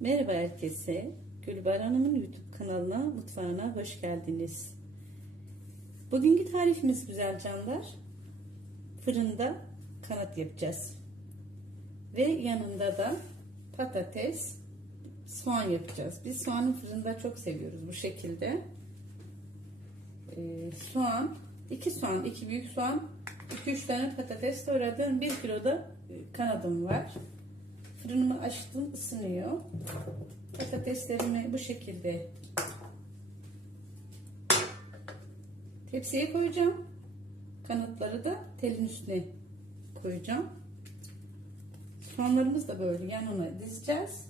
Merhaba herkese. Gülbar Hanım'ın YouTube kanalına, mutfağına hoş geldiniz. Bugünkü tarifimiz güzel canlar. Fırında kanat yapacağız. Ve yanında da patates, soğan yapacağız. Biz soğanı fırında çok seviyoruz bu şekilde. Ee, soğan, iki soğan, iki büyük soğan, iki üç tane patates doğradım. Bir kilo da e, kanadım var. Fırınımı açtım, ısınıyor. Patateslerimi bu şekilde tepsiye koyacağım. Kanatları da telin üstüne koyacağım. Soğanlarımızı da böyle yanına dizeceğiz.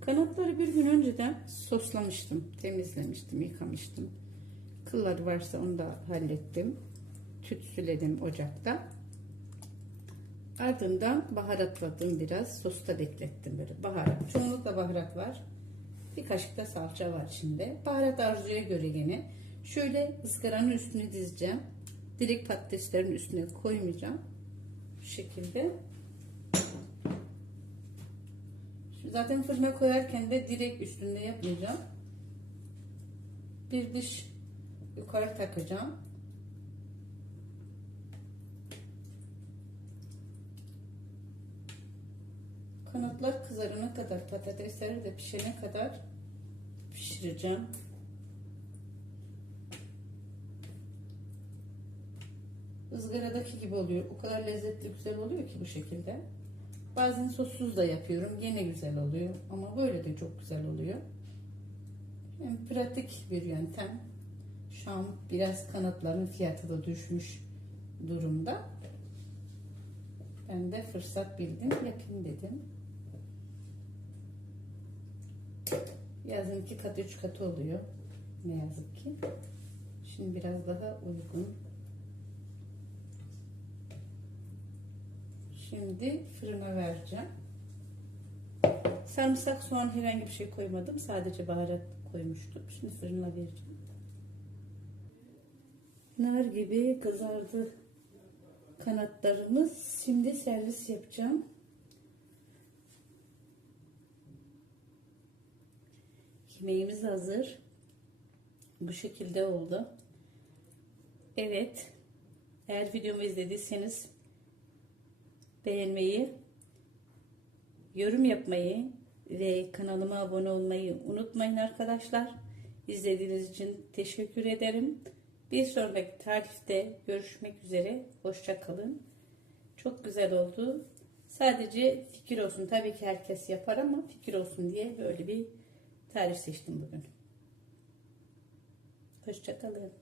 Kanatları bir gün önceden soslamıştım, temizlemiştim, yıkamıştım. Kılları varsa onu da hallettim. Tütsüledim ocakta. Ardından baharatladım biraz. Sosta beklettim böyle baharat. Çoğunlukla baharat var. Bir kaşık da salça var içinde. Baharat arzuya göre gene. Şöyle ızgaranın üstüne dizeceğim. Direkt patateslerin üstüne koymayacağım. Bu şekilde. Şimdi zaten fırına koyarken de direkt üstünde yapmayacağım. Bir dış yukarı takacağım. Kanatlar kızarana kadar patatesleri de pişene kadar pişireceğim. ızgaradaki gibi oluyor. O kadar lezzetli güzel oluyor ki bu şekilde. Bazen sossuz da yapıyorum. Yine güzel oluyor. Ama böyle de çok güzel oluyor. Hem pratik bir yöntem. Şu an biraz kanatların fiyatı da düşmüş durumda. Ben de fırsat bildim, yapayım dedim. Yazın iki kat, üç katı oluyor. Ne yazık ki. Şimdi biraz daha uygun. Şimdi fırına vereceğim. Sarımsak, soğan herhangi bir şey koymadım. Sadece baharat koymuştum. Şimdi fırına vereceğim. Nar gibi kızardı kanatlarımız. Şimdi servis yapacağım. Yemeğimiz hazır. Bu şekilde oldu. Evet. Eğer videomu izlediyseniz beğenmeyi, yorum yapmayı ve kanalıma abone olmayı unutmayın arkadaşlar. İzlediğiniz için teşekkür ederim. Bir sonraki tarifte görüşmek üzere. Hoşça kalın. Çok güzel oldu. Sadece fikir olsun. Tabii ki herkes yapar ama fikir olsun diye böyle bir tarif seçtim bugün. Hoşça kalın.